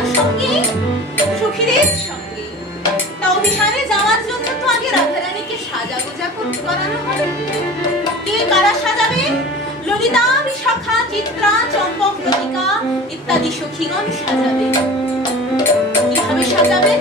কার সঙ্গে? সখীদের সঙ্গে। তা অভিসারে যাওয়ার জন্য তো আগে রাধারানীকে সাজাগোজা করানো হবে। কে কারা সাজাবে? ললিতা, বিশাখা, চিত্রা, চম্পক, লতিকা ইত্যাদি সখীগণ সাজাবে। কিভাবে সাজাবে?